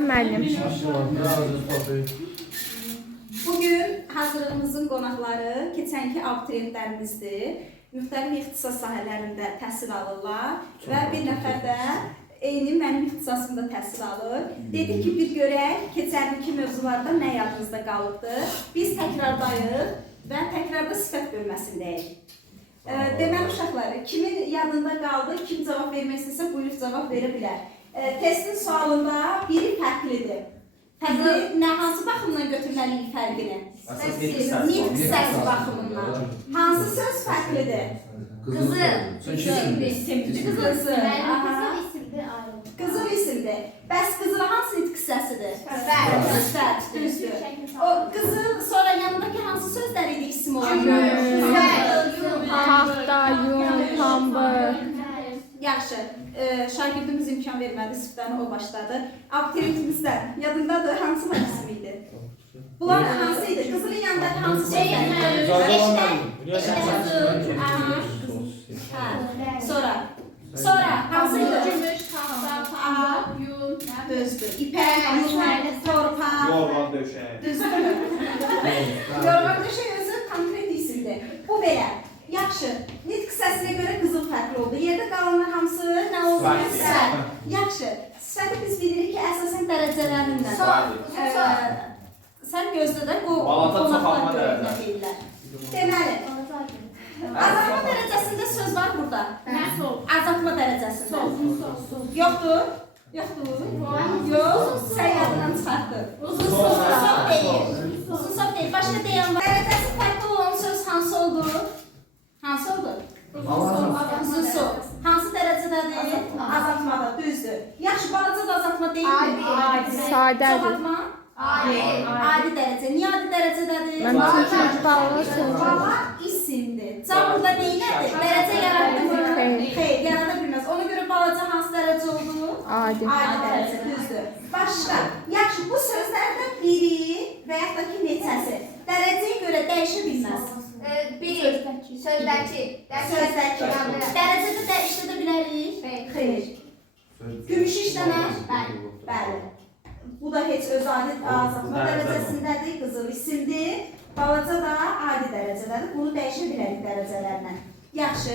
Müəllim. Bugün hazırlığımızın qonaqları keçənki abituriyentlərimizdir. Müxtəlif ixtisas sahələrində təhsil alırlar və bir nəfər də eyni mənim ixtisasımda təhsil alır. Dedik ki, bir görək keçənki mövzularda nə yadınızda qalıbdır. Biz təkrardayıq və təkrarda sifət bölməsindəyik. Deməli uşaqlar, kimin yadında qaldı, kim cavab vermək istəsə buyurub cavab verə bilər. Testin sualında biri fərqlidir. Fərqli nə, hansı baxımdan götürməliyik fərqini? Nitq səsi baxımından. Hansı söz fərqlidir? Qızıl isimdir. Bəs qızıl hansı nitq səsidir? Qızıl, düzdür. O qızıl sonra yanındakı hansı sözlər idi isim olur? Taxta, yun, pambıq. Yaxşı, şagirdimiz imkan vermədi, sifətəni o başladı. Abituriyentimizdən yadındadır, hansı isim idi? Bunlar hansı idi? Qızılın yanındakı hansı sözlər? Sonra hansı idi? Gümüş, taxta, yun, Düzdür. İpək, torpaq. Yorğan döşək. Düzdür. Yorğan döşək özü konkret isimdir. Bu belə. Yaxşı, nitq səsinə görə qızıl fərqli oldu. Yerdə qalanlar hamısı nə oldu? Sifət. Yaxşı, sifəti biz bilirik ki, əsasən dərəcələrindən. Sən gözlə də bu qonaqlar görünə deyirlər. Deməli, azaltma dərəcəsində söz var burada. Azaltma dərəcəsində. Yoxdur? Yoxdur? Yox, sən yadından çıxartdın. Uzun çox deyil. Başqa deyən var. Dərəcəsi fərqli olan söz hansı oldu? Hansı oldu? Uzun su. Hansı dərəcədədir? Azaltmada, düzdür. Yaxşı, balaca da azaltma deyil. Sadədir. Çoxaltma? Adi dərəcə. Niyə adi dərəcədədir? Mən çünki bala söz. Bala isimdir. Can burada neynədir? Dərəcə yaratdı mı? Xeyr, yarada bilməz. Ona görə balaca hansı dərəcə oldu? Adi. Adi dərəcə, düzdür. Başqa. Yaxşı, bu sözlərdən biri və yaxud da ki, neçəsi dərəcəyə görə dəyişə bilməz. Sözdəki. Dərəcədə dəyişdirə bilərik? Xeyr. Gümüş işləmər? Bəli. Bu da heç öz adi azaltma dərəcəsindədir, qızıl isimdir. Balaca da adi dərəcədədir. Bunu dəyişə bilərik dərəcələrlə. Yaxşı.